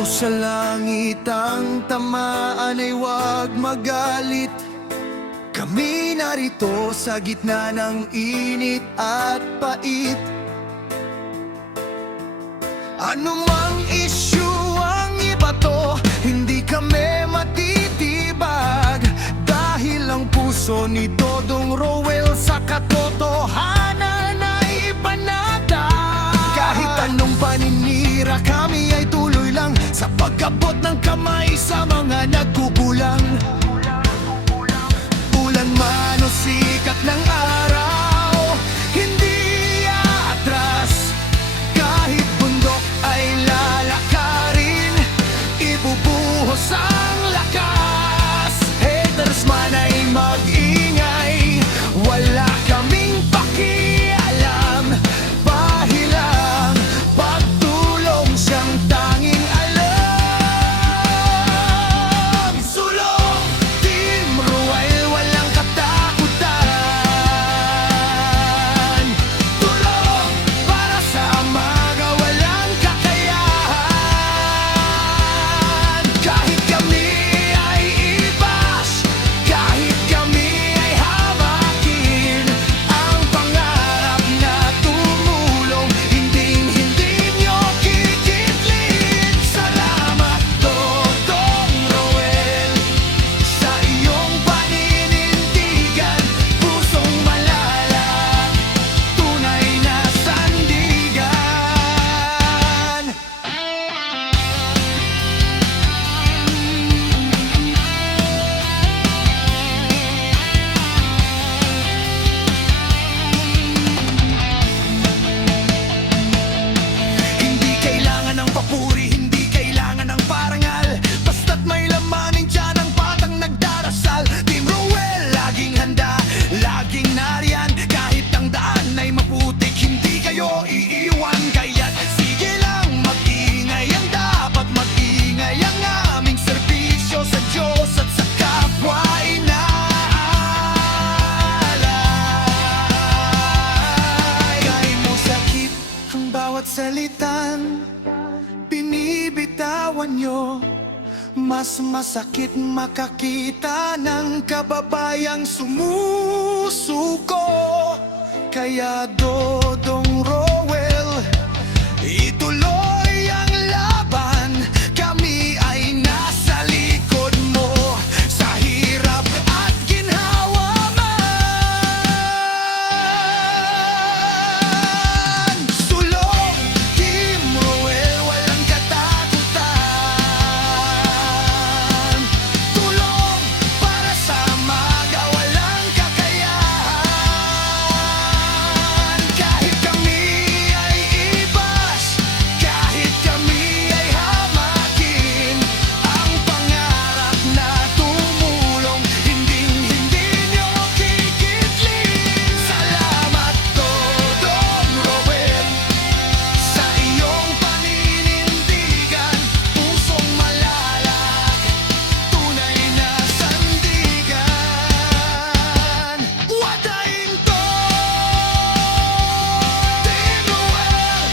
bato sa langit, ang tamaan ay huwag magalit. Kami narito sa gitna ng init at pait. Anumang issue ang ibato, hindi kami matitibag. Dahil ang puso ni Dodong Roel sa katotohanan ay ipanatag. Kahit anong paninira, kami ay tuloy lang sa pag-abot ng kamay sa mga nagkukulang. Ulan man o sikat ng araw, hindi aatras. Kahit bundok ay lalakarin, ibubuhos ang lakas. Haters man ay mag-ingay, wala kaming pakialam. Pahilang pagtulong siyang tanging alam. Sulong Team Roel, walang katakutan. Tulong para sa mga walang kakayahan. Kahit kami ay i-bash, kahit kami ay hamakin, ang pangarap na tumulong, hindi nyo kikitlin. Salamat Dodong Roel sa iyong paninindigan. Pusong malalang, tunay na sandigan. Hindi kailangan ng papuri, hindi kailangan ng parangal. Basta't may lamanin dyan ang batang nagdarasal. Team Roel, laging handa, laging nariyan. Kahit ang daan ay maputik, hindi kayo iiwan. Kaya't sige lang, mag-ingay ang dapat mag-ingay. Ang aming serbisyo sa Diyos at sa kapwa inaalay. Kahit mo sakit ang bawat salitan, binibitawan nyo. Mas masakit makakita ng kababayang sumusuko. Kaya Dodong Roel, ituloy ang laban. Kami ay nasa likod mo, sa hirap at ginhawa man. Sulong Team Roel, walang katakutan. Tulong para sa mga walang kakayahan. Kahit kami ay i-bash, kahit kami ay hamakin, ang pangarap na tumulong, hindi nyo kikitlin. Salamat Dodong Roel sa iyong paninindigan. Pusong malalag, tunay na sandigan. Wadain to, Team Roel,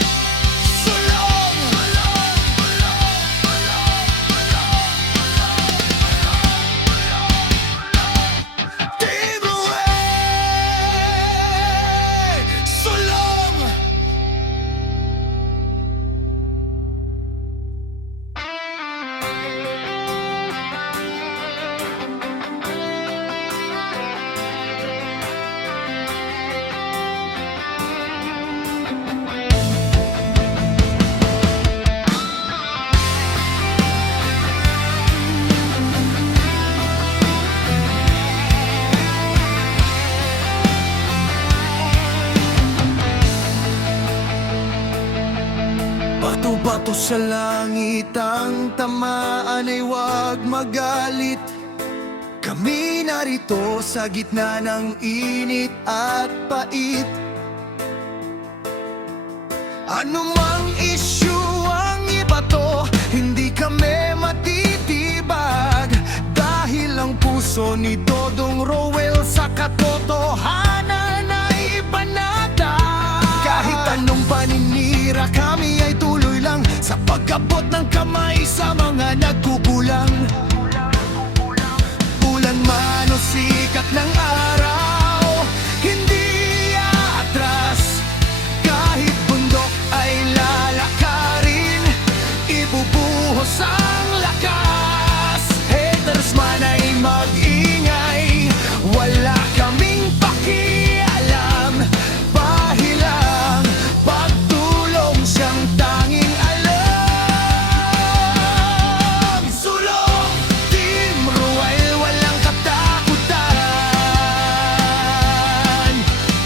sulong. Team Roel, sulong. Bato-bato sa langit, ang tamaan ay huwag magalit. Kami narito sa gitna ng init at pait. Anumang issue ang ibato, hindi kami matitibag. Dahil ang puso ni Dodong Roel sa katotohanan ay ipanatag. Kahit anong paninira, kami ay tuloy lang sa pag Pagkabot ng kamay sa mga nagkukulang, ulan man o sikat ng araw, hindi aatras. Kahit bundok ay lalakarin, ibubuhos ang lakas. Haters man ay mag-ingay, wala kaming pakialam. Pahilang, pagtulong siyang tanging alam. Sulong, Team Ruel, walang katakutan.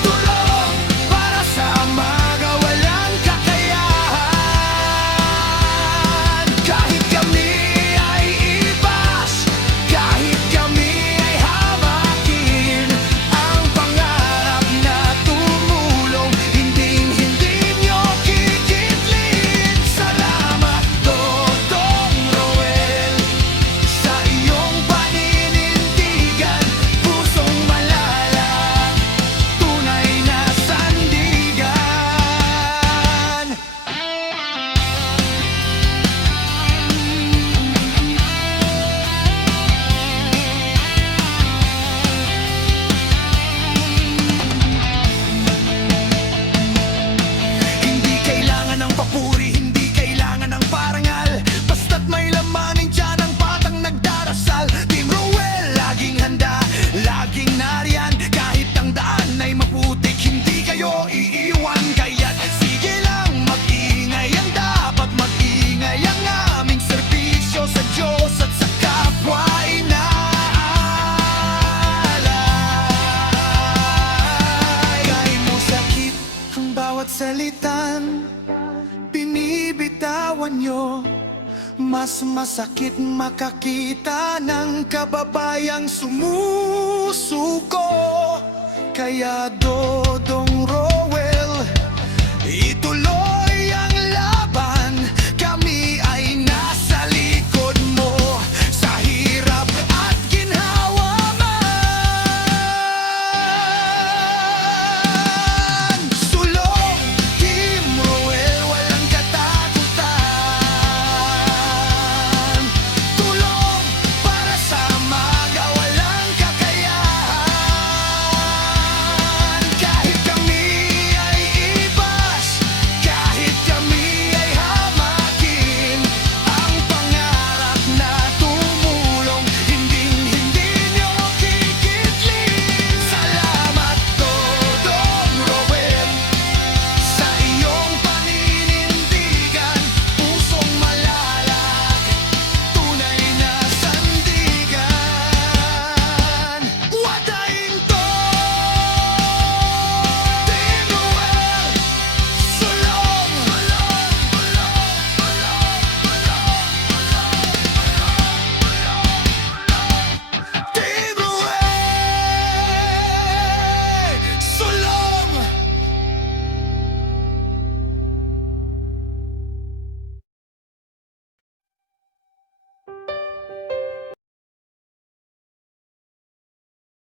Tulong para sa mga walang kakayahan. Kahit kami ay i-bash, kahit kami ay hamakin, ang pangarap na tumulong, hindi nyo kikitlin. Salamat, Dodong Roel, sa iyong paninindigan. Pusong malala, tunay na sandigan. Hindi kailangan ng papuri, hindi kailangan ng parangal, basta't may lamanin dyan ang batang nagdarasal. Team Ruel, laging handa, laging nariyan. Kahit ang daan ay maputik, hindi kayo iiwan. Kaya't sige lang, mag-ingay ang dapat mag-ingay. Ang aming serbisyo sa Diyos at sa kapwa inaalay. Kahit mo sakit ang bawat salitan, binibitawan nyo. Mas masakit makakita ng kababayang sumusuko. Kaya